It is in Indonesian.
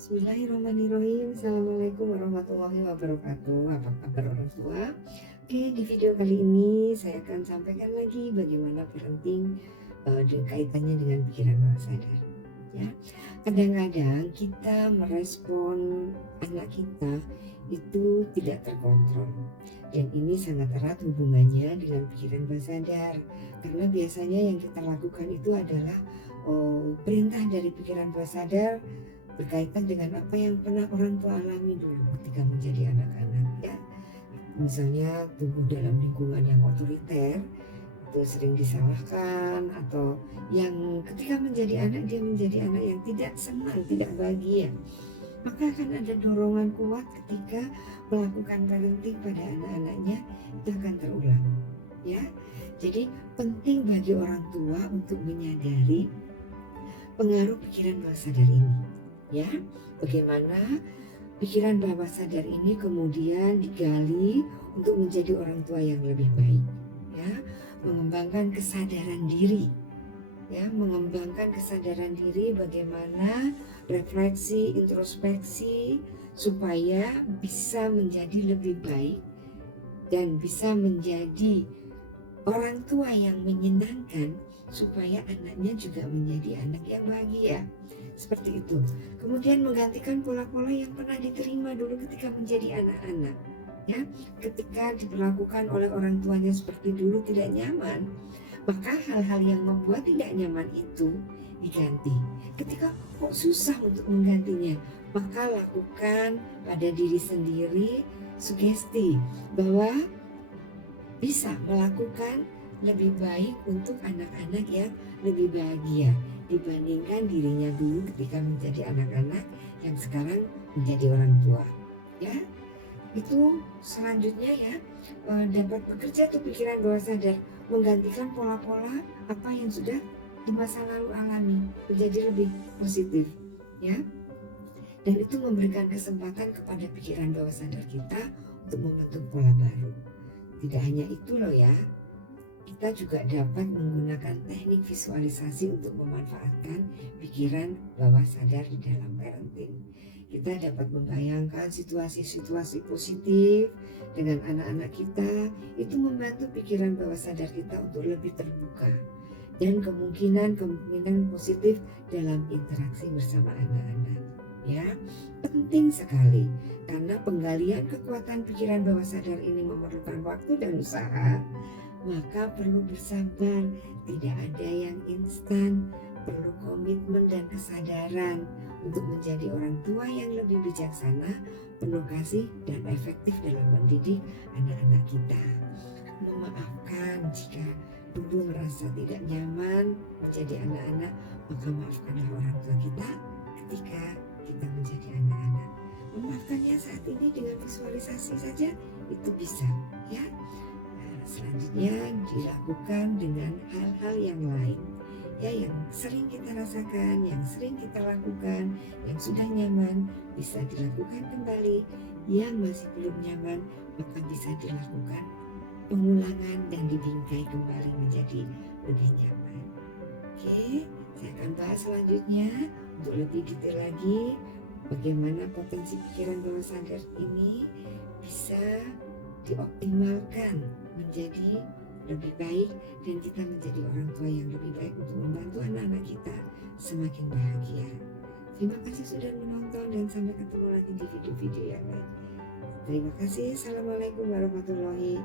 Bismillahirrahmanirrahim. Assalamualaikum warahmatullahi wabarakatuh. Apa kabar orang tua? Oke, di video kali ini saya akan sampaikan lagi bagaimana parenting dan kaitannya dengan pikiran bawah sadar. Ya, kadang-kadang kita merespon anak kita itu tidak terkontrol, dan ini sangat erat hubungannya dengan pikiran bawah sadar. Karena biasanya yang kita lakukan itu adalah perintah dari pikiran bawah sadar berkaitan dengan apa yang pernah orang tua alami dulu ketika menjadi anak-anak, ya. Misalnya tumbuh dalam lingkungan yang otoriter, itu sering disalahkan, atau yang ketika menjadi anak dia menjadi anak yang tidak senang, tidak bahagia, maka akan ada dorongan kuat ketika melakukan parenting pada anak-anaknya, itu akan terulang, ya. Jadi penting bagi orang tua untuk menyadari pengaruh pikiran bawah sadar ini, ya. Bagaimana pikiran bawah sadar ini kemudian digali untuk menjadi orang tua yang lebih baik, ya. Mengembangkan kesadaran diri, ya, mengembangkan kesadaran diri, bagaimana refleksi, introspeksi supaya bisa menjadi lebih baik dan bisa menjadi orang tua yang menyenangkan, supaya anaknya juga menjadi anak yang bahagia. Seperti itu. Kemudian menggantikan pola-pola yang pernah diterima dulu ketika menjadi anak-anak, ya. Ketika diperlakukan oleh orang tuanya seperti dulu tidak nyaman, maka hal-hal yang membuat tidak nyaman itu diganti. Ketika kok susah untuk menggantinya, maka lakukan pada diri sendiri sugesti bahwa bisa melakukan lebih baik untuk anak-anak yang lebih bahagia dibandingkan dirinya dulu ketika menjadi anak-anak yang sekarang menjadi orang tua, ya. Itu selanjutnya, ya, dapat bekerja tuh pikiran bawah sadar, menggantikan pola-pola apa yang sudah di masa lalu alami menjadi lebih positif, ya. Dan itu memberikan kesempatan kepada pikiran bawah sadar kita untuk membentuk pola baru. Tidak hanya itu loh, ya, kita juga dapat menggunakan teknik visualisasi untuk memanfaatkan pikiran bawah sadar di dalam parenting. Kita dapat membayangkan situasi-situasi positif dengan anak-anak kita, itu membantu pikiran bawah sadar kita untuk lebih terbuka dan kemungkinan positif dalam interaksi bersama anak-anak, ya. Penting sekali karena penggalian kekuatan pikiran bawah sadar ini memerlukan waktu dan usaha, maka perlu bersabar, tidak ada yang instan, perlu komitmen dan kesadaran untuk menjadi orang tua yang lebih bijaksana, penuh kasih dan efektif dalam mendidik anak-anak kita. Memaafkan jika dulu merasa tidak nyaman menjadi anak-anak, maka maafkanlah orang tua kita ketika kita menjadi anak-anak. Memaafkannya saat ini dengan visualisasi saja itu bisa, ya. Selanjutnya dilakukan dengan hal-hal yang lain, ya, yang sering kita rasakan, yang sering kita lakukan, yang sudah nyaman bisa dilakukan kembali, yang masih belum nyaman maka bisa dilakukan pengulangan dan dibingkai kembali menjadi lebih nyaman. Oke, saya akan bahas selanjutnya untuk lebih detail lagi bagaimana potensi pikiran bawah sadar ini bisa dioptimalkan menjadi lebih baik dan kita menjadi orang tua yang lebih baik untuk membantu anak-anak kita semakin bahagia. Terima kasih sudah menonton dan sampai ketemu lagi di video-video yang lain. Terima kasih. Assalamualaikum warahmatullahi